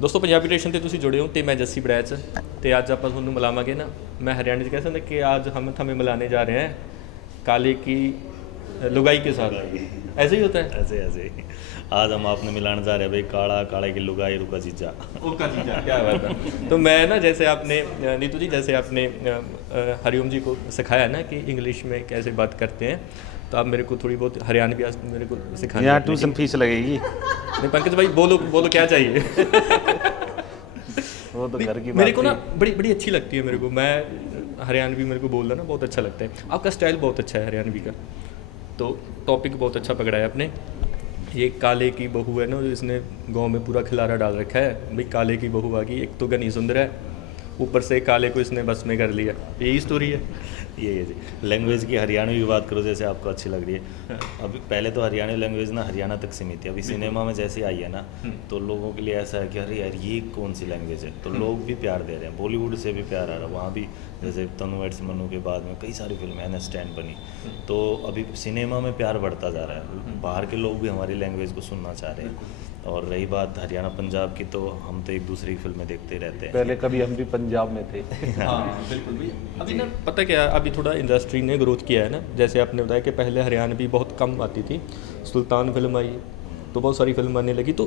ਦੋਸਤੋ ਪੰਜਾਬੀ ਸਟੇਸ਼ਨ ਤੇ ਤੁਸੀਂ ਜੁੜੇ ਹੋ ਤੇ ਮੈਂ ਜੱਸੀ ਬੜੈਚ ਤੇ ਅੱਜ ਆਪਾਂ ਤੁਹਾਨੂੰ ਮਿਲਾਵਾਂਗੇ ਨਾ मैं हरियाणा से कह सकते कि आज हम हमें मिलाने जा रहे हैं काले की लुगाई के साथ। ऐसे ही होता है। ऐसे ही आज हम आपने मिलाने जा रहे हैं भाई काला काले की लुगाई रुका जीजा उका जीजा क्या बात है। तो मैं ना जैसे आपने नीतू जी जैसे आपने हरिओम जी को सिखाया ना कि इंग्लिश में कैसे बात करते हैं तो आप मेरे को थोड़ी बहुत हरियाणवी आज मेरे को सिखाना। यहाँ ट्यूशन फीस लगेगी। नहीं पंकज भाई बोलो बोलो क्या चाहिए। वो तो घर की मेरे बात को ना थी। बड़ी बड़ी अच्छी लगती है मेरे को। मैं हरियाणवी मेरे को बोलना ना बहुत अच्छा लगता है। आपका स्टाइल बहुत अच्छा है हरियाणवी का। तो टॉपिक बहुत अच्छा पकड़ा है आपने। ये काले की बहू है ना इसने गांव में पूरा खिलारा डाल रखा है भाई काले की बहू आ गई। एक तो गनी सुंदर है ऊपर से काले को इसने बस में कर लिया। यही स्टोरी है। ये जी लैंग्वेज की हरियाणवी की बात करो जैसे आपको अच्छी लग रही है। अभी पहले तो हरियाणवी लैंग्वेज ना हरियाणा तक सीमित थी। अभी सिनेमा में जैसे आई है ना तो लोगों के लिए ऐसा है कि अरे यार ये कौन सी लैंग्वेज है। तो लोग भी प्यार दे रहे हैं। बॉलीवुड से भी प्यार आ रहा है। वहाँ भी जैसे तनु एड्स मनु के बाद में कई सारी फिल्में अंडरस्टैंड बनी। तो अभी सिनेमा में प्यार बढ़ता जा रहा है। बाहर के लोग भी हमारी लैंग्वेज को सुनना चाह रहे हैं। और रही बात हरियाणा पंजाब की तो हम तो एक दूसरे की फिल्में देखते रहते हैं। पहले कभी हम भी पंजाब में थे। हाँ बिल्कुल भी। अभी ना पता क्या है अभी थोड़ा इंडस्ट्री ने ग्रोथ किया है ना। जैसे आपने बताया कि पहले हरियाणवी बहुत कम आती थी। सुल्तान फिल्म आई तो बहुत सारी फिल्म आने लगी तो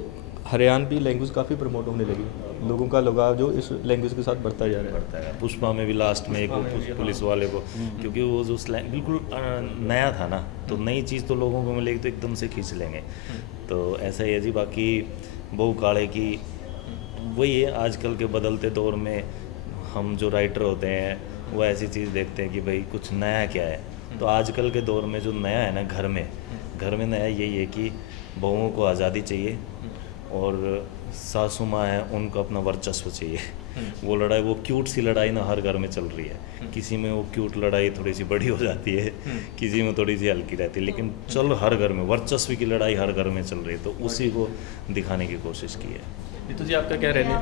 हरियाणवी लैंग्वेज काफ़ी प्रमोट होने लगी। लोगों का लगाव जो इस लैंग्वेज के साथ बढ़ता जा रहा है। पुष्पा में भी लास्ट में एक पुलिस वाले को क्योंकि वो जो स्लैंग बिल्कुल नया था ना तो नई चीज़ तो लोगों को मिलेगी तो एकदम से खींच लेंगे। तो ऐसा ही है जी। बाकी बहू काले की वही है आजकल के बदलते दौर में हम जो राइटर होते हैं वो ऐसी चीज़ देखते हैं कि भाई कुछ नया क्या है। तो आजकल के दौर में जो नया है ना घर में नया यही है कि बहुओं को आज़ादी चाहिए और सासू माँ है उनको अपना वर्चस्व चाहिए। वो लड़ाई वो क्यूट सी लड़ाई ना हर घर में चल रही है। किसी में वो क्यूट लड़ाई थोड़ी सी बड़ी हो जाती है किसी में थोड़ी सी हल्की रहती है लेकिन चल हर घर में वर्चस्व की लड़ाई हर घर में चल रही है। तो उसी को दिखाने की कोशिश की है। तो जी आपका क्या रहने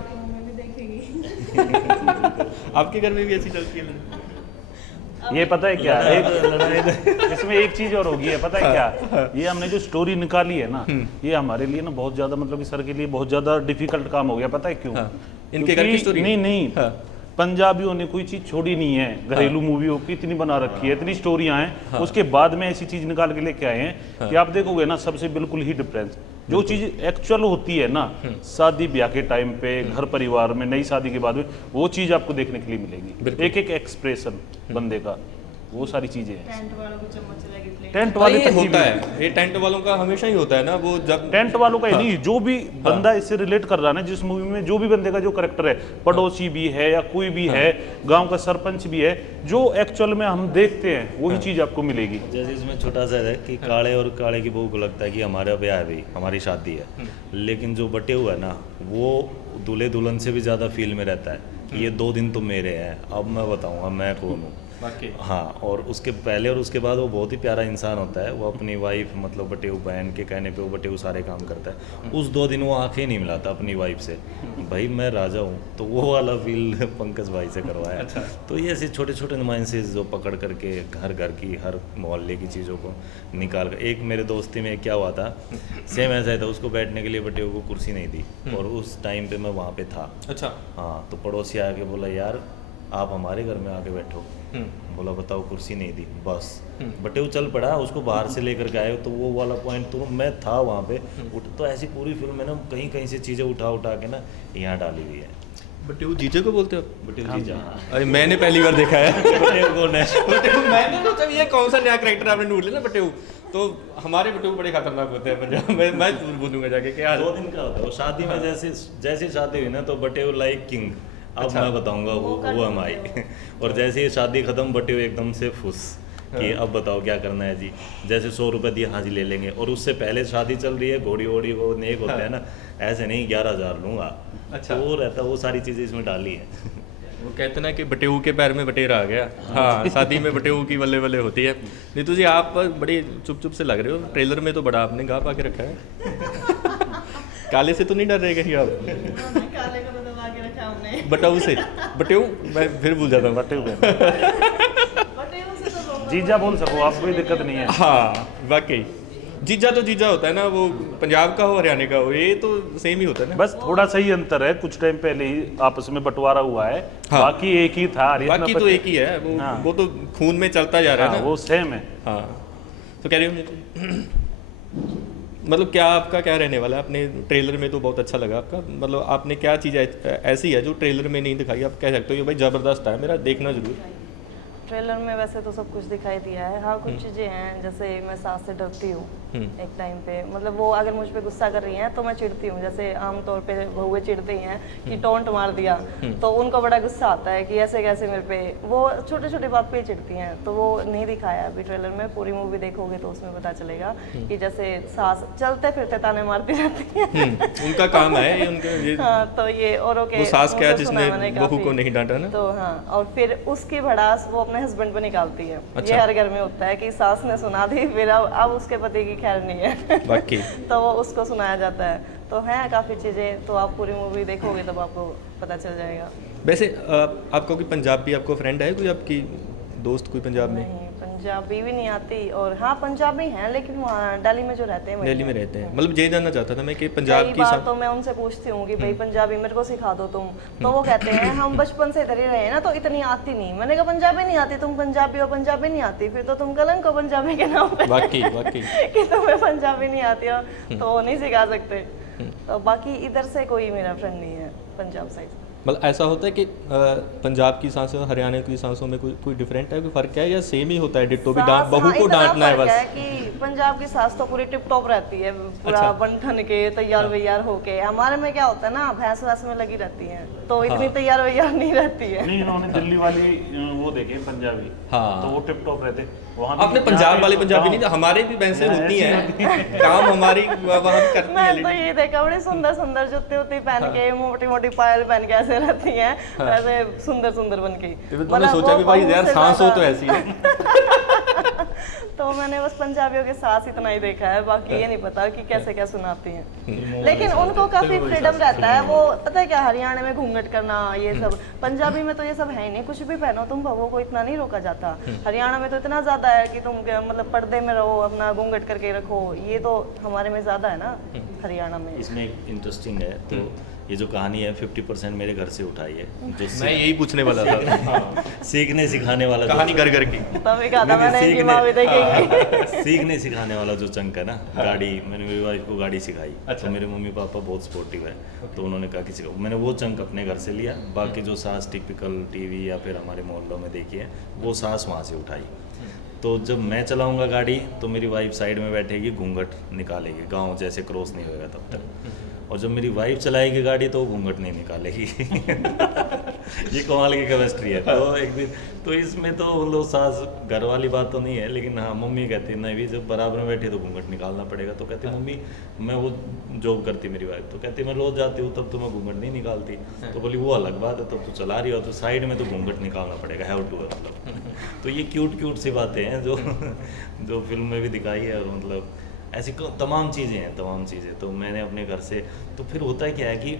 आपके घर में भी ऐसी चलती है। ये पता है क्या एक इसमें एक चीज और होगी है पता है क्या ये हमने जो स्टोरी निकाली है ना ये हमारे लिए ना बहुत ज्यादा मतलब कि सर के लिए बहुत ज्यादा डिफिकल्ट काम हो गया। पता है क्यों? इनके घर की स्टोरी नहीं पंजाबियों ने कोई चीज छोड़ी नहीं है। घरेलू मूवियों की इतनी बना रखी है इतनी स्टोरियां हैं। उसके बाद में ऐसी चीज निकाल के लेके आए हैं कि आप देखोगे ना सबसे बिल्कुल ही डिफरेंस जो चीज एक्चुअल होती है ना शादी ब्याह के टाइम पे घर परिवार में नई शादी के बाद में वो चीज आपको देखने के लिए मिलेगी। एक एक एक्सप्रेशन बंदे का वो सारी चीजें हैं। टेंट वाले ये होता है। ये टेंट वालों का हमेशा ही होता है ना। वो जब टेंट वालों का ही नहीं जो भी बंदा इससे रिलेट कर रहा है ना जिस मूवी में जो भी बंदे का जो करेक्टर है पड़ोसी भी है या कोई भी है गांव का सरपंच भी है जो एक्चुअल में हम देखते हैं वही चीज आपको मिलेगी। जैसे इसमें छोटा सा है कि काले और काले की बहू को लगता है कि हमारा ब्याह है भाई हमारी शादी है लेकिन जो बटे हुआ है ना वो दूल्हे दुल्हन से भी ज़्यादा फील में रहता है कि ये 2 दिन तो मेरे हैं अब मैं बताऊंगा मैं कौन हूँ। हाँ और उसके पहले और उसके बाद वो बहुत ही प्यारा इंसान होता है। वो अपनी वाइफ मतलब बटेऊ बहन के कहने पे वो बटेऊ सारे काम करता है। उस 2 दिन वो आंखें नहीं मिलाता अपनी वाइफ से भाई मैं राजा हूँ। तो वो वाला फील पंकज भाई से करवाया। अच्छा। तो ये ऐसे छोटे छोटे नुमाइंसेस जो पकड़ करके हर घर की हर मोहल्ले की चीज़ों को निकाल कर एक मेरे दोस्ती में क्या हुआ था सेम ऐसा ही था। उसको बैठने के लिए बटेऊ को कुर्सी नहीं दी और उस टाइम पे मैं वहाँ पे था। अच्छा हाँ तो पड़ोसी आके बोला यार आप हमारे घर में आके बैठो। बोला बताओ कुर्सी नहीं दी बस बटे वो चल पड़ा उसको बाहर से लेकर के आए। तो वो वाला पॉइंट तो मैं था वहाँ पे तो ऐसी पूरी फिल्म में ना कहीं कहीं से चीज़ें उठा के ना यहाँ डाली हुई है। बटेऊ जीजे को बोलते हो? बटेऊ जीजा। अरे मैंने पहली बार देखा है। बटेऊ कौन है? बटेऊ मैंने मतलब ये कौन सा नया कैरेक्टर आपने ढूंढ लिया ना बटेऊ। तो हमारे बटेऊ बड़े खतरनाक होते हैं पंजाब में। मैं बोलूँगा जाके क्या 2 दिन का होता है वो शादी में जैसे शादी हुई ना तो बटेऊ लाइक किंग। अब मैं बताऊंगा वो हम आई और जैसे ही शादी खत्म बटे हुए एकदम से फुस कि अब बताओ क्या करना है जी। जैसे 100 रुपये दिए हाँ जी ले लेंगे और उससे पहले शादी चल रही है घोड़ी वोड़ी वो नेक होता है ना ऐसे नहीं 11,000 लूँगा। अच्छा वो रहता वो सारी चीज़ें इसमें डाली है। वो कहते ना कि बटेऊ के पैर में बटेरा आ गया। हाँ शादी में बटेऊ की बल्ले बल्ले होती है। नीतू जी आप बड़े चुप से लग रहे हो। ट्रेलर में तो बड़ा आपने गा पा के रखा है। काले से तो नहीं डर रहे कहीं आप? काले को तो दबा के रखा हमने। बटेऊ से बटेऊ मैं फिर भूल जाता हूँ। बटेऊ बटेऊ से तो जीजा बोल सको आप कोई दिक्कत नहीं है। हाँ वाकई जीजा तो जीजा होता है ना, वो पंजाब का हो हरियाणा का हो, ये तो सेम ही होता है ना। बस थोड़ा सा ही अंतर है, कुछ टाइम पहले ही आपस में बंटवारा हुआ है। हाँ। बाकी एक ही था। बाकी तो एक ही है, हाँ। वो तो खून में चलता जा रहा है हाँ, ना। वो सेम है। हाँ, तो कह रहे हो मतलब क्या आपका क्या रहने वाला है? अपने ट्रेलर में तो बहुत अच्छा लगा आपका, मतलब आपने क्या चीज़ ऐसी है जो ट्रेलर में नहीं दिखाई, आप कह सकते हो ये भाई ज़बरदस्त है, मेरा देखना जरूर। ट्रेलर में वैसे तो सब कुछ दिखाई दिया है। हाँ, कुछ चीज़ें हैं, जैसे मैं सास से डरती हूँ एक टाइम पे, मतलब वो अगर मुझ पे गुस्सा कर रही हैं तो मैं चिढ़ती हूँ। जैसे आमतौर पे बहुएं चिढ़ती हैं कि टोंट मार दिया, तो उनको बड़ा गुस्सा आता है कि ऐसे कैसे मेरे पे, वो छोटे छोटे बात पे चिढ़ती हैं। तो वो नहीं दिखाया अभी ट्रेलर में, पूरी मूवी देखोगे तो उसमें पता चलेगा कि जैसे सास चलते फिरते ताने मारती रहती है। उनका काम है ये, उनका ये हाँ, तो ये औरों के वो सास क्या मुँह से सुना जिसने मैंने बहू काफ़ी। को नहीं डांटा ना। तो हाँ, और फिर उसकी भड़ास वो अपने हस्बैंड पे निकालती है। अच्छा। ये हर घर में होता है कि सास ने सुना दी, फिर अब उसके पति की खैर नहीं है। बाकी तो वो उसको सुनाया जाता है। तो हैं काफ़ी चीज़ें, तो आप पूरी मूवी देखोगे तब आपको पता चल जाएगा। वैसे आपको कोई पंजाबी आपको फ्रेंड है कोई, आपकी दोस्त कोई पंजाब में? नहीं, पंजाबी भी नहीं आती, और हाँ पंजाबी हैं लेकिन वहाँ दिल्ली में जो रहते हैं वहीं दिल्ली में हैं। रहते हैं, मतलब ये जानना चाहता था मैं कि पंजाब कई की बार तो मैं उनसे पूछती हूँ कि भाई पंजाबी मेरे को सिखा दो तुम, तो वो कहते हैं हम बचपन से इधर ही रहे हैं ना, तो इतनी आती नहीं। मैंने कहा पंजाबी नहीं आती, तुम पंजाबी हो, पंजाबी नहीं आती, फिर तो तुम कलंक हो पंजाबी के नाम पे। वाकई वाकई कि तुम्हें पंजाबी नहीं आती हो तो वो नहीं सिखा सकते। तो बाकी इधर से कोई मेरा फ्रेंड नहीं है पंजाब साइड से। मतलब ऐसा होता है कि पंजाब की सांसों हरियाणा की सांसों में कोई डिफरेंट है, कोई फर्क है या सेम ही होता है? डिट्टो भी सास, बहू हाँ, को इतना डांटना है फर्क बस। कि पंजाब की सास तो पूरी टिप टॉप रहती है, पूरा अच्छा। बन ठन के तैयार वैयार होके। हमारे में क्या होता है ना, भैंस वैस में लगी रहती है, तो इतनी तैयार वैयार नहीं रहती है। नहीं, इन्होंने दिल्ली वाली वो देखे पंजाबी, हाँ। तो वो टिप टॉप रहते वहाँ। आपने पंजाब वाले पंजाबी नहीं, हमारे भी भैंसें होती हैं, काम हमारी वहाँ भी करती मैं हैं। तो ये देखा बड़ी सुंदर सुंदर जुत्ती उत्ती पहन के, मोटी मोटी पायल पहन के ऐसे रहती हैं, ऐसे सुंदर सुंदर बन के। तो तुमने सोचा भी भाई यार सांस हो तो ऐसी है। तो मैंने बस पंजाबियों के साथ इतना ही देखा है, बाकी ये नहीं पता कि कैसे क्या सुनाती हैं। लेकिन उनको काफी फ्रीडम रहता है। वो पता है क्या, हरियाणा में घूंघट करना ये सब, पंजाबी में तो ये सब है ही नहीं। कुछ भी पहनो तुम, बहुओं को इतना नहीं रोका जाता। हरियाणा में तो इतना ज्यादा है कि तुम मतलब पर्दे में रहो, अपना घूंघट करके रखो। ये तो हमारे में ज्यादा है ना हरियाणा में। इसमें एक इंटरेस्टिंग है, तो ये जो कहानी है 50% मेरे घर से उठाई है, जो मैं यही पूछने वाला था। सीखने सिखाने वाला जो- कहानी घर घर की। तभी कहा था नहीं, मैंने कि माँ भी देखेंगी। सीखने सिखाने वाला जो चंक है ना, गाड़ी, मैंने मेरी वाइफ को गाड़ी सिखाई। अच्छा। तो मेरे मम्मी पापा बहुत सपोर्टिव है, तो उन्होंने कहा कि सिखाओ। मैंने वो चंक अपने घर से लिया, बाकी जो सास टिपिकल टीवी या फिर हमारे मोहल्लों में देखी है, वो सास वहाँ से उठाई। तो जब मैं चलाऊंगा गाड़ी तो मेरी वाइफ साइड में बैठेगी, घूंघट निकालेगी, गांव जैसे क्रॉस नहीं होएगा तब तक। और जब मेरी वाइफ चलाएगी गाड़ी तो वो घूंघट नहीं निकालेगी। ये कमाल की केमिस्ट्री है। तो एक दिन तो इसमें तो मतलब सास घर वाली बात तो नहीं है, लेकिन हाँ मम्मी कहती है नहीं भी, जब बराबर में बैठे तो घूंघट निकालना पड़ेगा। तो कहती मम्मी, मैं वो जॉब करती मेरी वाइफ, तो कहती मैं रोज जाती हूँ तब तो मैं घूंघट नहीं निकालती। तो बोली वो अलग बात है, तब तो चला रही हो तो साइड में तो घूंघट निकालना पड़ेगा, हैव टू मतलब। तो ये क्यूट सी बातें हैं जो फिल्म में भी दिखाई है। और मतलब ऐसी तमाम चीज़ें तो मैंने अपने घर से। तो फिर होता है क्या है कि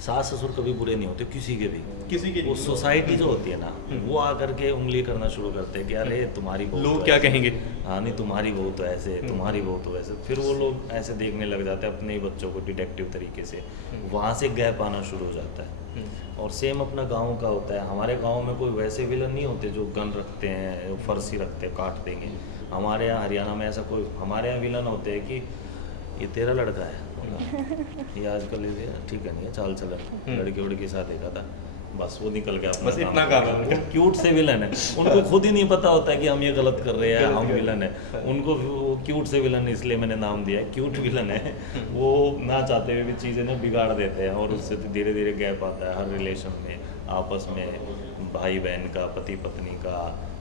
सास ससुर कभी बुरे नहीं होते किसी के भी, वो सोसाइटी जो होती है ना, वो आकर के उंगली करना शुरू करते हैं कि अरे तुम्हारी बहू लोग तो क्या ऐसे, कहेंगे? हाँ नहीं तुम्हारी बहू तो ऐसे, तुम्हारी बहू तो वैसे। फिर वो लोग ऐसे देखने लग जाते हैं अपने ही बच्चों को डिटेक्टिव तरीके से, वहाँ से गैप आना शुरू हो जाता है। और सेम अपना गांव का होता है। हमारे गांव में कोई वैसे विलन नहीं होते जो गन रखते हैं, फर्सी रखते हैं, काट देंगे। हमारे यहाँ हरियाणा में ऐसा कोई, हमारे यहाँ विलन होते हैं कि ये तेरा लड़का है, ये आजकल ये ठीक है नहीं है, चाल चलन लड़की उड़की के साथ देखा था, बस वो निकल गया अपना बस इतना काम है उनका। वो क्यूट से विलन है, उनको खुद ही नहीं पता होता है कि हम ये गलत कर रहे हैं, हम विलन है। उनको वो क्यूट से विलन इसलिए मैंने नाम दिया है, क्यूट विलन है। वो ना चाहते हुए भी चीज़ें ना बिगाड़ देते हैं, और उससे धीरे धीरे गैप आता है हर रिलेशन में, आपस में, भाई बहन का, पति पत्नी का,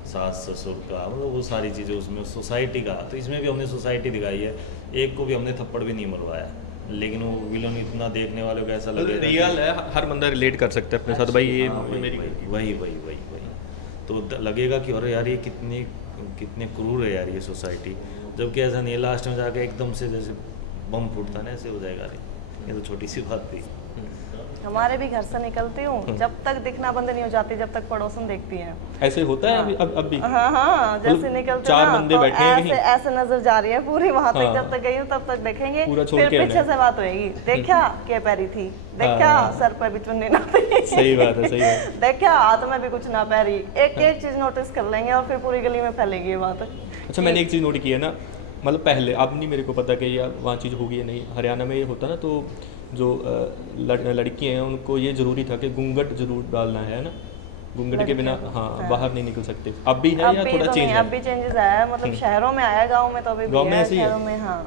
सास ससुर का, मतलब वो सारी चीज़ें उसमें, सोसाइटी का। तो इसमें भी हमने सोसाइटी दिखाई है। एक को भी हमने थप्पड़ भी नहीं मरवाया, लेकिन वो विलन इतना देखने वालों को ऐसा लगे रियल है, हर बंदा रिलेट कर सकता है अपने साथ। भाई ये मेरी वही तो लगेगा कि अरे यार ये कितने क्रूर है यार ये सोसाइटी, जबकि ऐसा नहीं है। लास्ट में जाके एकदम से जैसे बम फूटता ना, ऐसे हो जाएगा, अरे ये तो छोटी सी बात थी। हमारे भी घर से निकलती हूँ, जब तक दिखना बंद नहीं हो जाती, जब तक पड़ोसन देखती हैं। ऐसे होता है अब भी? हाँ, जैसे निकलते चार ना बंदे तो बैठे हैं ऐसे ऐसे नजर जा रही है पूरी, वहां तक जब तक गई हूँ तब तक देखेंगे, पूरा छोड़ फिर के पीछे आना से बात होएगी, देखा क्या पैरी थी, देखा सर पे भी चुन्नी ना थी, सही बात है, सही बात है। देखा हाथ में भी कुछ ना पैरी, एक एक चीज नोटिस कर लेंगे और फिर पूरी गली में फैलेगी ये बात। अच्छा, मैंने एक चीज़ नोट की है ना, मतलब पहले, अब नहीं मेरे को पता कि यार वहाँ चीज़ होगी या नहीं, हरियाणा में ये होता ना, तो जो लड़की हैं उनको ये ज़रूरी था कि घूंघट जरूर डालना है ना, घूंघट के बिना हाँ बाहर नहीं निकल सकते। अब भी है या थोड़ा चेंज है? अब भी चेंजेस आया है, मतलब शहरों में आया, गाँव में तो अभी गाँव भी में है, ऐसे ही है? शहरों में हाँ,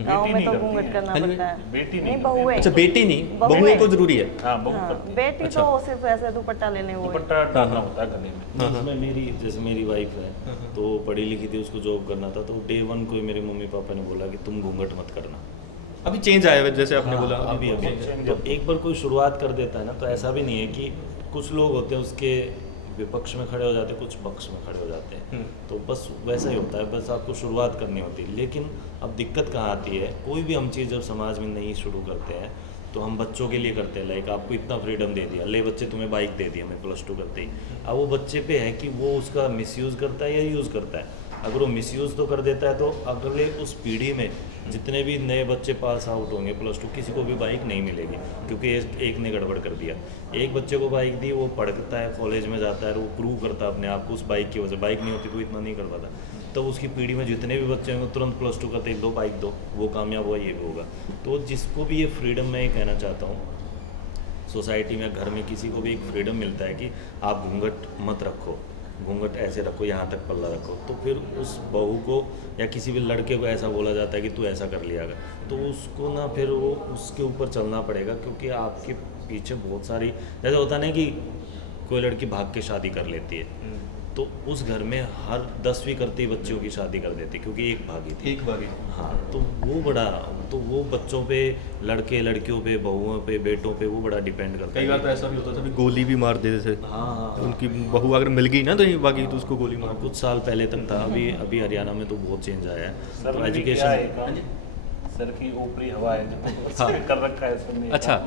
गाँव में तो घूंघट करना हाँ जी, पड़ता है। बेटी नहीं, बहुएं। अच्छा, बेटी नहीं, बहुएं। बहुओं को जरूरी है। हाँ बहुत हाँ, करती है। बेटी तो सिर्फ ऐसे दुपट्टा लेने वो है। दुपट्टा डालना होता है गले में। इसमें मेरी, जैसे मेरी वाइफ है तो पढ़ी लिखी थी, उसको जॉब करना था, तो डे 1 को ही मेरे मम्मी पापा ने बोला कि तुम घूंघट मत करना। अभी चेंज आया है जैसे आपने बोला अभी तो एक बार कोई शुरुआत कर देता है ना, तो ऐसा भी नहीं है कि कुछ लोग होते हैं उसके विपक्ष में खड़े हो जाते हैं, कुछ पक्ष में खड़े हो जाते हैं, तो बस वैसा ही होता है, बस आपको शुरुआत करनी होती है। लेकिन अब दिक्कत कहाँ आती है, कोई भी हम चीज़ जब समाज में नहीं शुरू करते हैं तो हम बच्चों के लिए करते हैं, लाइक आपको इतना फ्रीडम दे दिया, ले बच्चे तुम्हें बाइक दे दी हमें +2 करते ही, अब वो बच्चे पे है कि वो उसका मिसयूज़ करता है या यूज़ करता है। अगर वो मिसयूज़ तो कर देता है तो अगले उस पीढ़ी में जितने भी नए बच्चे पास आउट होंगे +2, किसी को भी बाइक नहीं मिलेगी, क्योंकि एक ने गड़बड़ कर दिया। एक बच्चे को बाइक दी, वो पढ़ता है, कॉलेज में जाता है, वो प्रूव करता है अपने आप को उस बाइक की वजह से, बाइक नहीं होती तो इतना नहीं कर पाता। तो उसकी पीढ़ी में जितने भी बच्चे होंगे तुरंत +2 करते, दो बाइक दो, वो कामयाब हुआ, ये भी होगा। तो जिसको भी ये फ्रीडम, मैं ये कहना चाहता हूँ, सोसाइटी में, घर में किसी को भी एक फ्रीडम मिलता है कि आप घूंघट मत रखो, घूंघट ऐसे रखो, यहाँ तक पल्ला रखो, तो फिर उस बहू को या किसी भी लड़के को ऐसा बोला जाता है कि तू ऐसा कर लिया, तो उसको ना फिर वो उसके ऊपर चलना पड़ेगा, क्योंकि आपके पीछे बहुत सारी, जैसे होता नहीं कि कोई लड़की भाग के शादी कर लेती है, तो उस घर में हर 10वीं करती बच्चियों की शादी कर देती, क्योंकि एक भागी थी, एक बारी। हाँ, तो वो बच्चों पे, लड़के लड़कियों पे, बहुओं पे, बेटों पे वो बड़ा डिपेंड करता है। कई बार तो ऐसा भी होता था, अभी गोली भी मार देते थे। हाँ, उनकी बहू अगर मिल गई ना तो बाकी तो उसको गोली मार। कुछ साल पहले तक था, अभी हरियाणा में तो बहुत चेंज आया है। सर तो में भी क्या एजुकेशन, है काम? सर की ऊपरी हवा है जो हाँ। कर रखा है सर ने। अच्छा,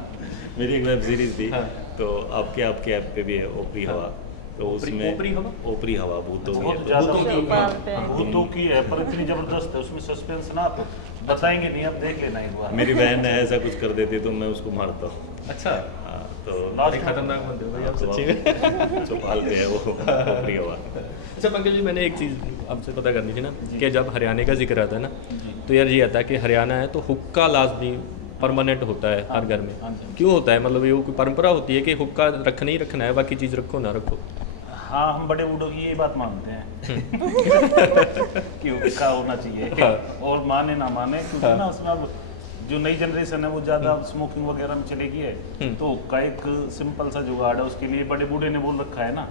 मेरी एक वेब सीरीज थी, हाँ। तो आपके ऐप पे भी है ओपरी हवा, तो उसमें ओपरी हवा भूतों की बहुत है। ज्यादा भूतों की। भूतों की है, पर इतनी जबरदस्त है उसमें सस्पेंस ना, आप बताएंगे नहीं, आप देख लेना एक बार। मेरी बहन है ऐसा कुछ कर देती तो मैं उसको मारता हूँ। अच्छा, हाँ, तो लास्ट खतरनाक बनते हो भाई आप तो सच्ची में। चौपाल पे है वो ओपरी हवा। अच्छा पंकज जी, मैंने एक चीज़ आपसे पता करनी थी ना, कि जब हरियाणा का जिक्र आता है ना, तो यार ये आता है कि हरियाणा है तो हुक्का लाजमी परमानेंट होता है हर घर में। क्यों होता है, मतलब ये कोई परंपरा होती है कि हुक्का रखना ही रखना है, बाकी चीज़ रखो ना रखो? हाँ, हम बड़े बूढ़ों की ये बात मानते हैं कि हुक्का होना चाहिए, हाँ। और माने ना माने, क्योंकि ना उसमें अब जो नई जनरेशन है वो ज़्यादा स्मोकिंग वगैरह में चली गई है, तो हुक्का एक सिंपल सा जुगाड़ है उसके लिए, बड़े बूढ़े ने बोल रखा है ना,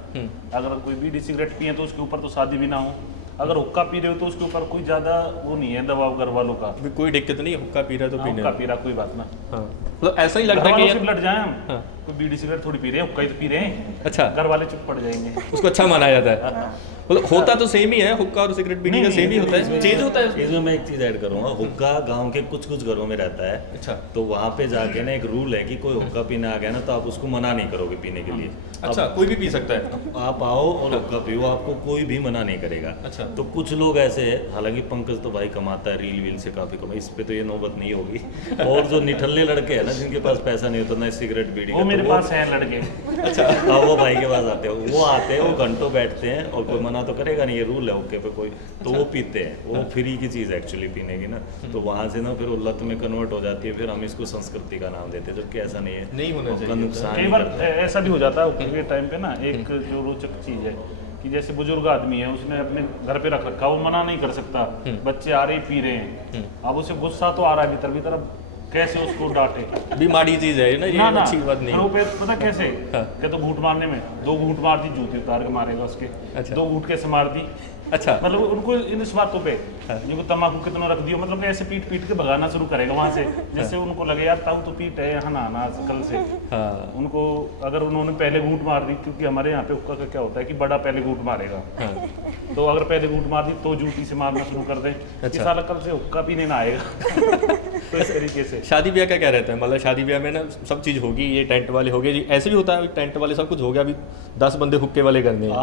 अगर कोई बीड़ी सिगरेट पिए तो उसके ऊपर तो शादी भी ना हो, अगर हुक्का पी रहे हो तो उसके ऊपर कोई ज़्यादा वो नहीं है दबाव घर वालों का। अभी कोई दिक्कत नहीं है, हुक्का पी रहा है तो पीने हुक्का दो। पी रहा कोई बात ना, हाँ, मतलब ऐसा ही लगता घर है कि वालों से यार, भी लड़ जाए हम, हाँ। कोई बीड़ी सिगरेट थोड़ी पी रहे हैं, हुक्का ही तो पी रहे हैं, अच्छा, घर वाले चुप पड़ जाएंगे। उसको अच्छा माना जाता है। मतलब होता तो सेम ही है, हुक्का और सिगरेट पीने का सेम ही होता है, चेंज होता है। इसमें मैं एक चीज़ ऐड करूँगा, हुक्का गांव के कुछ कुछ घरों में रहता है। अच्छा। तो वहाँ पे जाके ना एक रूल है कि कोई हुक्का पीने आ गया ना तो आप उसको मना नहीं करोगे पीने के लिए। अच्छा, कोई भी पी सकता है। आप आओ और हुक्का पियो, आपको कोई भी मना नहीं करेगा। अच्छा। तो कुछ लोग ऐसे हैं, हालांकि पंकज तो भाई कमाता है रील वील से काफ़ी कमा, इस पे तो ये नौबत नहीं होगी। और जो निठल्ले लड़के हैं ना, जिनके पास पैसा नहीं होता ना सिगरेट बीड़ी वो का, मेरे तो पास हैं लड़के। अच्छा, हाँ, वो भाई के पास आते हैं, वो आते हैं, वो घंटों बैठते हैं और कोई मना तो करेगा नहीं, ये रूल है ओके पे कोई, तो वो पीते हैं, वो फ्री की चीज़ एक्चुअली पीने की ना, तो वहाँ से ना फिर वो लत में कन्वर्ट हो जाती है, फिर हम इसको संस्कृति का नाम देते हैं, जबकि ऐसा नहीं है, नहीं होना उसका चाहिए। नुकसान कई ही बार करता है। ऐसा भी हो जाता है हुक्के के टाइम पे ना, एक जो रोचक चीज़ है कि जैसे बुजुर्ग आदमी है, उसने अपने घर पे रख रखा, वो मना नहीं कर सकता, बच्चे आ रहे ही पी रहे हैं, अब उसे गुस्सा तो आ रहा है भीतर भीतर, अब कैसे उसको डांटे? भी माड़ी चीज़ है ना, ये ना अच्छी बात नहीं फिर है। वो पे पता कैसे, हाँ। क्या तो घूंट मारने में 2 घूंट मार दी, जूती उतार के मारेगा उसके, अच्छा। 2 घूंट कैसे मार दी, अच्छा, मतलब उनको इन इस बातों पे, जिनको तम्बाकू कितना रख दियो, मतलब ऐसे पीट पीट के भगाना शुरू करेगा वहाँ से, जिससे उनको लगे यार ताऊ तो पीट है यहाँ ना कल से। हाँ, उनको अगर उन्होंने पहले घूंट मार दी, क्योंकि हमारे यहाँ पे हुक्का का क्या होता है कि बड़ा पहले घूंट मारेगा, हाँ। तो अगर पहले घूंट मार दी तो जूती से मारना शुरू कर दें कि अच्छा। साला कल से हुक्का पीने ना आएगा। तो इस तरीके से शादी ब्याह का क्या रहता है, मतलब शादी ब्याह में ना सब चीज़ होगी, ये टेंट वाले हो गए जी, ऐसे भी होता है टेंट वाले सब कुछ हो गया, अभी 10 बंदे हुक्के वाले करने हैं।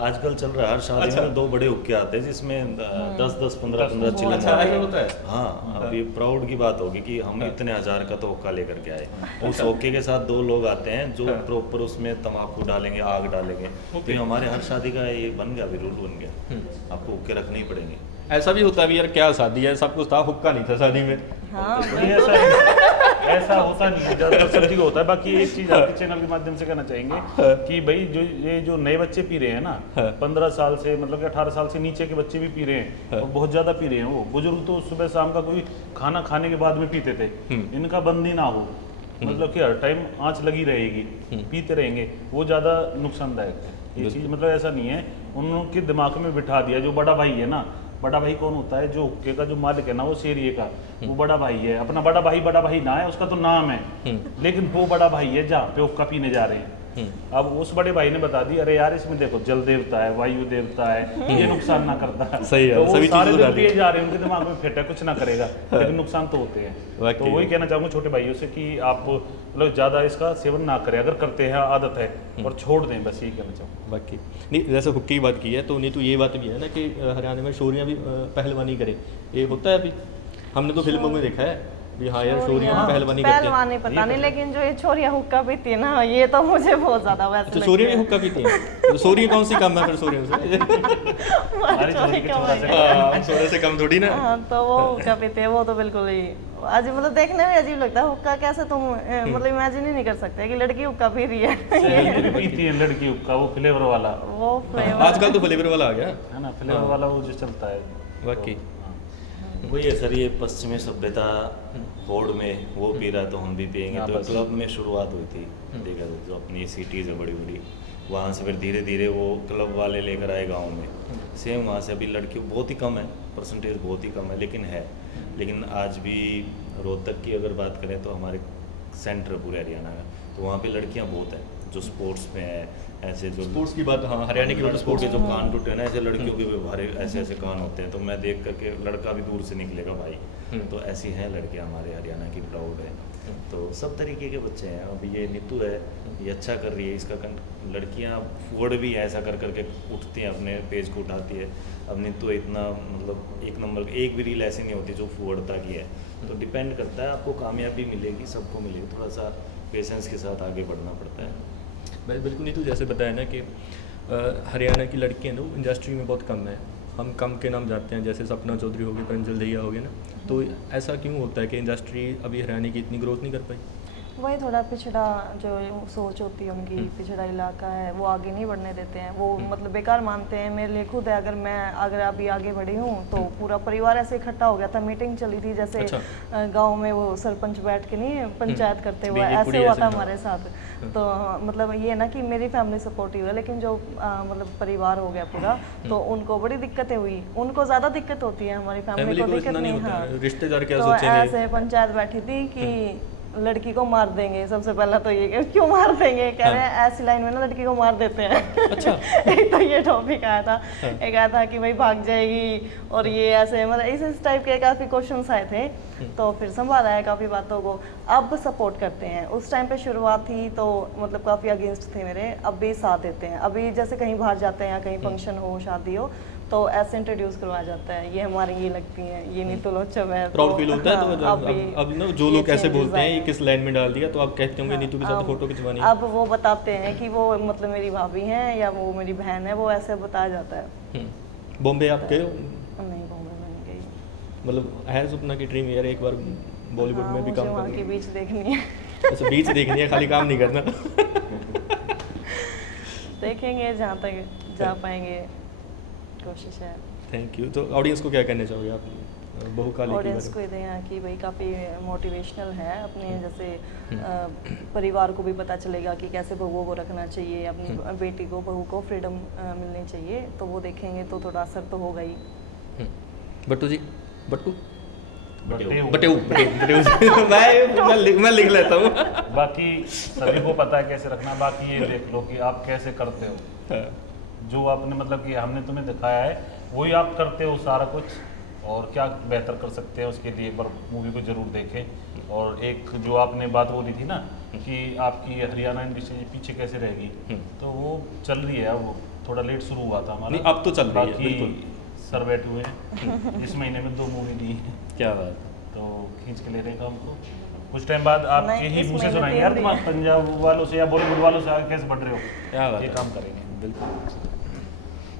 आजकल चल रहा है हर शादी अच्छा। में 2 बड़े हुक्के आते हैं जिसमें 10-10 15-15 चिल्ला अच्छा ऐसा होता है। हाँ, अब ये प्राउड की बात होगी कि हम इतने हजार का तो हुक्का लेकर के आए। उस हुक्के के साथ 2 लोग आते हैं जो प्रॉपर उसमें तम्बाकू डालेंगे, आग डालेंगे। तो ये हमारे हर शादी का ये बन गया, अभी रूल बन गया, आपको हुक्के रखने ही पड़ेंगे। ऐसा भी होता है, अभी यार क्या शादी है, सब कुछ था, हुक्का नहीं था शादी में। हाँ नहीं, ऐसा होता नहीं है, ज़्यादातर सब जगह होता है। बाकी एक चीज़ आपके चैनल के माध्यम से कहना चाहेंगे कि भाई जो नए बच्चे पी रहे हैं ना, 15 साल से मतलब कि 18 साल से नीचे के बच्चे भी पी रहे हैं और बहुत ज़्यादा पी रहे हैं। वो बुजुर्ग तो सुबह शाम का कोई खाना खाने के बाद में पीते थे, इनका बंद ही ना हो, मतलब कि हर टाइम आँच लगी रहेगी, पीते रहेंगे, वो ज़्यादा नुकसानदायक है। ये चीज़ मतलब ऐसा नहीं है, उनके दिमाग में बिठा दिया। जो बड़ा भाई है ना, बड़ा भाई कौन होता है, जो हुक्के का जो मालिक है ना, वो एरिये का, वो बड़ा भाई है। अपना बड़ा भाई ना है, उसका तो नाम है, लेकिन वो बड़ा भाई है जहाँ पे हुक्का पीने जा रहे हैं। अब उस बड़े भाई ने बता दी, अरे यार इसमें देखो जल देवता है, वायु देवता है, ये नुकसान ना करता है। सही है, तो वो सभी सारे चीज़ें जो पिए जा रहे हैं उनके दिमाग में फिट है, कुछ ना करेगा, लेकिन नुकसान तो होते हैं। वाकई तो वही कहना चाहूँगा छोटे भाइयों से कि आप मतलब ज़्यादा इसका सेवन ना करें, अगर करते हैं आदत है, और छोड़ दें, बस यही कहना चाहूँगा। बाकी नहीं, जैसे हुक्के की बात की है तो नहीं, तो ये बात भी है ना कि हरियाणा में शोरियाँ भी पहलवानी करे, ये होता है अभी, हमने तो फिल्मों में देखा है कि हाँ यार शोरियाँ भी पहलवानी करते हैं। पहलवानी पता नहीं, लेकिन जो ये छोरियां हुक्का पीती है ना, ये तो मुझे बहुत ज्यादा वैसे तो शोरियाँ भी हुक्का पीती हैं, तो शोरियाँ कौन सी कम है फिर शोरियों से? हमारी छोरी के छोरा से शोरे से कम थोड़ी ना। हाँ, तो वो हुक्का पीते हैं, वो तो बिल्कुल ही अजीब, मतलब देखने में अजीब लगता है। हुक्का कैसे तुम मतलब इमेजिन ही नहीं कर सकते कि लड़की हुक्का पी रही है। लड़की पीती है, लड़की हुक्का, वो फ्लेवर वाला वो फ्लेवर आजकल तो फ्लेवर वाला आ गया। है ना, फ्लेवर वाला वो जो चलता है। वाकई वही है सर, ये पश्चिमी सभ्यता होड़ में वो पी रहा है तो हम भी पियेंगे। तो क्लब में शुरुआत हुई थी, देखा तो जो अपनी सिटीज़ है बड़ी बड़ी, वहाँ से फिर धीरे धीरे वो क्लब वाले लेकर आए गांव में। सेम वहाँ से अभी लड़की बहुत ही कम है, परसेंटेज बहुत ही कम है, लेकिन है। लेकिन आज भी रोहतक की अगर बात करें तो हमारे सेंटर पूरे हरियाणा का, तो वहाँ पे लड़कियाँ बहुत हैं जो स्पोर्ट्स में है। ऐसे जो स्पोर्ट्स की बात, हाँ हरियाणा की स्पोर्ट्स के जो कान टूटे हैं ना, ऐसे लड़कियों के भी भारे ऐसे ऐसे कान होते हैं, तो मैं देख करके लड़का भी दूर से निकलेगा भाई। तो ऐसी हैं लड़कियां हमारे हरियाणा की, प्राउड है। तो सब तरीके के बच्चे हैं। अब ये नीतू है, ये अच्छा कर रही है, इसका लड़कियां फुअड़ भी ऐसा कर करके उठती हैं, अपने पेज को उठाती है। अब नीतू इतना मतलब एक नंबर, एक भी रील ऐसी नहीं होती जो फुअड़ता की है। तो डिपेंड करता है, आपको कामयाबी मिलेगी, सबको मिलेगी, थोड़ा सा पेशेंस के साथ आगे बढ़ना पड़ता है। बिल्कुल नहीं, तो जैसे बताया ना कि हरियाणा की लड़कियाँ ना इंडस्ट्री में बहुत कम है। हम कम के नाम जाते हैं, जैसे सपना चौधरी हो गई, प्रंजल दहिया हो गए ना, तो ऐसा क्यों होता है कि इंडस्ट्री अभी हरियाणा की इतनी ग्रोथ नहीं कर पाई? वही थोड़ा पिछड़ा जो सोच होती है उनकी, पिछड़ा इलाका है, वो आगे नहीं बढ़ने देते हैं। वो मतलब बेकार मानते हैं। मेरे लिए खुद है, अगर अभी आगे बढ़ी हूँ तो पूरा परिवार ऐसे इकट्ठा हो गया था, मीटिंग चली थी, जैसे अच्छा। गांव में वो सरपंच बैठ के नहीं पंचायत करते हुए, ये ऐसे पूरी हुआ ऐसे था हाँ। हमारे साथ। तो मतलब ये ना कि मेरी फैमिली सपोर्टिव है, लेकिन जो मतलब परिवार हो गया पूरा, तो उनको बड़ी दिक्कतें हुई। उनको ज़्यादा दिक्कत होती है, हमारी फैमिली को दिक्कत इतना नहीं नहीं। होता हाँ, है, रिश्तेदार क्या तो सोचेंगे? ऐसे पंचायत बैठी थी कि लड़की को मार देंगे। सबसे पहला तो ये क्यों मार देंगे, कह रहे हैं ऐसी लाइन में ना लड़की को मार देते हैं। अच्छा। एक तो ये टॉपिक आया था, एक आया था कि भाई भाग जाएगी, और ये ऐसे मतलब इस टाइप के काफ़ी क्वेश्चंस आए थे। तो फिर संभाला है काफ़ी बातों को, अब सपोर्ट करते हैं। उस टाइम पे शुरुआत थी तो मतलब काफ़ी अगेंस्ट थे मेरे, अब भी साथ देते हैं। अभी जैसे कहीं बाहर जाते हैं या कहीं फंक्शन हो, शादी हो, तो ऐसे इंट्रोड्यूस करवाया जाता है, ये हमारी ये लगती हैं, ये नीतू लोचम है। प्राउड फील होता है। तो हाँ, अब ना जो लोग ऐसे changes बोलते हैं आए ये किस लाइन में डाल दिया, तो आप कहते होंगे नीतू के साथ फोटो खिंचवानी है। अब वो बताते हैं कि वो मतलब मेरी भाभी हैं या वो मेरी बहन है, वो ऐसे बताया जाता है। बॉम्बे आप गए हो? नहीं, बॉम्बे में नहीं गई। मतलब है सपना की ड्रीम यार एक बार बॉलीवुड हाँ, में भी मुझे काम वहाँ की करना? बीच देखनी है। अच्छा, बीच देखनी है, खाली काम नहीं करना। देखेंगे जहाँ तक जा पाएंगे, कोशिश है। Thank you. तो ऑडियंस को क्या कहना चाहोगे आप बहुकाली के ऑडियंस बारे को इधर यहाँ की भाई काफ़ी मोटिवेशनल है। अपने जैसे परिवार को भी पता चलेगा कि कैसे बहुओं को रखना चाहिए, अपनी बेटी को, बहू को फ्रीडम मिलनी चाहिए। तो वो देखेंगे तो थोड़ा असर तो होगा ही। में? बट्टू जी, बट्टू बटेऊ। बटेऊ बटेऊ मैं लिख लेता हूँ। बाकी सभी को पता है कैसे रखना। बाकी ये देख लो कि आप कैसे करते हो, जो आपने मतलब कि हमने तुम्हें दिखाया है वही आप करते हो सारा कुछ। और क्या बेहतर कर सकते हैं, उसके लिए एक बार मूवी को जरूर देखें। और एक जो आपने बात बोली थी ना कि आपकी हरियाणा इंडस्ट्री पीछे कैसे रहेगी, तो वो चल रही है। अब थोड़ा लेट शुरू हुआ था हमारा, नहीं, अब तो चल रही है, बाकी बिल्कुल। सर बैठे हुए हैं इस महीने में 2 मूवी दी हैं, क्या बात। तो खींच के ले रहे हैं काम को। कुछ टाइम बाद आपके नहीं, ही इस मुंह से महीने सुनाएंगे, तीन यार दी तुम है। पंजाब वालों से या बॉलीवुड वालों से आगे कैसे बढ़ रहे हो, क्या बात ये है। काम करेंगे। बिल्कुल।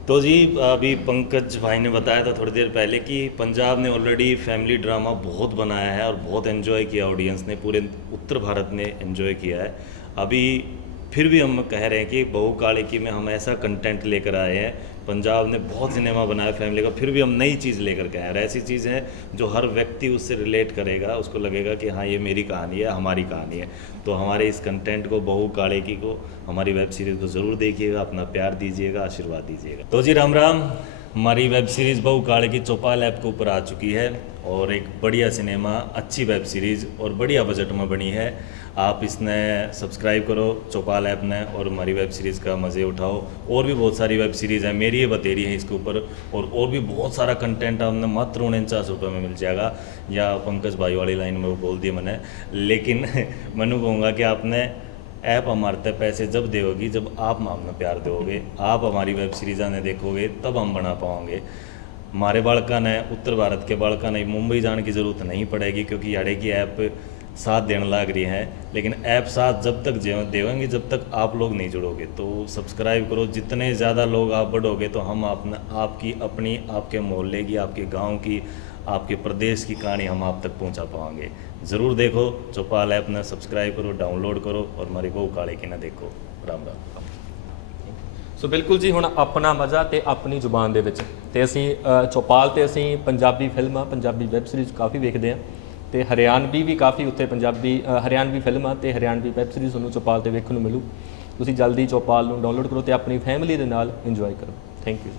तो जी अभी पंकज भाई ने बताया था थोड़ी देर पहले कि पंजाब ने ऑलरेडी फैमिली ड्रामा बहुत बनाया है और बहुत एंजॉय किया, ऑडियंस ने, पूरे उत्तर भारत ने एंजॉय किया है। अभी फिर भी हम कह रहे हैं कि बहू काले की में हम ऐसा कंटेंट लेकर आए हैं, पंजाब ने बहुत सिनेमा बनाया फैमिली का, फिर भी हम नई चीज़ लेकर के आए हैं। और ऐसी चीज़ है जो हर व्यक्ति उससे रिलेट करेगा, उसको लगेगा कि हाँ ये मेरी कहानी है, हमारी कहानी है। तो हमारे इस कंटेंट को, बहू काले की को, हमारी वेब सीरीज़ को ज़रूर देखिएगा, अपना प्यार दीजिएगा, आशीर्वाद दीजिएगा। तो जी राम राम, हमारी वेब सीरीज़ बहू काले की चौपाल ऐप के ऊपर आ चुकी है और एक बढ़िया सिनेमा, अच्छी वेब सीरीज़ और बढ़िया बजट में बनी है। आप इसने सब्सक्राइब करो चौपाल ऐप ने और हमारी वेब सीरीज़ का मज़े उठाओ। और भी बहुत सारी वेब सीरीज़ है, मेरी ये बतेरी है इसके ऊपर, और भी बहुत सारा कंटेंट आपने मात्र 49 रुपये में मिल जाएगा। या पंकज भाई वाली लाइन में वो बोल दिया मैंने, लेकिन मैंने कहूँगा कि आपने ऐप हमारे तक पैसे जब दोगे जब आप हमने प्यार दोगे, आप हमारी वेब सीरीज़ ने देखोगे, तब हम बना पाओगे। हमारे बालका ने, उत्तर भारत के बालका ने मुंबई जाने की ज़रूरत नहीं पड़ेगी, क्योंकि याडे की ऐप साथ देने लग रही है। लेकिन ऐप साथ जब तक देवेंगे जब तक आप लोग नहीं जुड़ोगे। तो सब्सक्राइब करो, जितने ज़्यादा लोग आप बढ़ोगे तो हम आपकी अपनी, आपके मोहल्ले की, आपके गांव की, आपके प्रदेश की कहानी हम आप तक पहुंचा पाएंगे। ज़रूर देखो चौपाल ऐप ने, सब्सक्राइब करो, डाउनलोड करो और हमारी बहू काले की ना देखो। राम राम। ਸੋ ਬਿਲਕੁਲ ਜੀ, ਹੁਣ ਆਪਣਾ ਮਜ਼ਾ ਤੇ ਆਪਣੀ ਜ਼ੁਬਾਨ ਦੇ ਵਿੱਚ ਤੇ ਅਸੀਂ ਚੌਪਾਲ ਤੇ ਅਸੀਂ ਪੰਜਾਬੀ ਫਿਲਮਾਂ, ਪੰਜਾਬੀ ਵੈਬ ਸੀਰੀਜ਼ ਕਾਫੀ ਵੇਖਦੇ ਹਾਂ ਤੇ ਹਰਿਆਣਵੀ ਵੀ ਕਾਫੀ ਉੱਥੇ ਪੰਜਾਬੀ ਹਰਿਆਣਵੀ ਫਿਲਮਾਂ ਤੇ ਹਰਿਆਣਵੀ ਵੈਬ ਸੀਰੀਜ਼ ਤੁਹਾਨੂੰ ਚੌਪਾਲ ਤੇ ਵੇਖਣ ਨੂੰ ਮਿਲੂ। ਤੁਸੀਂ ਜਲਦੀ ਚੌਪਾਲ ਨੂੰ ਡਾਊਨਲੋਡ ਕਰੋ ਤੇ ਆਪਣੀ ਫੈਮਿਲੀ ਦੇ ਨਾਲ ਇੰਜੋਏ ਕਰੋ। Thank you.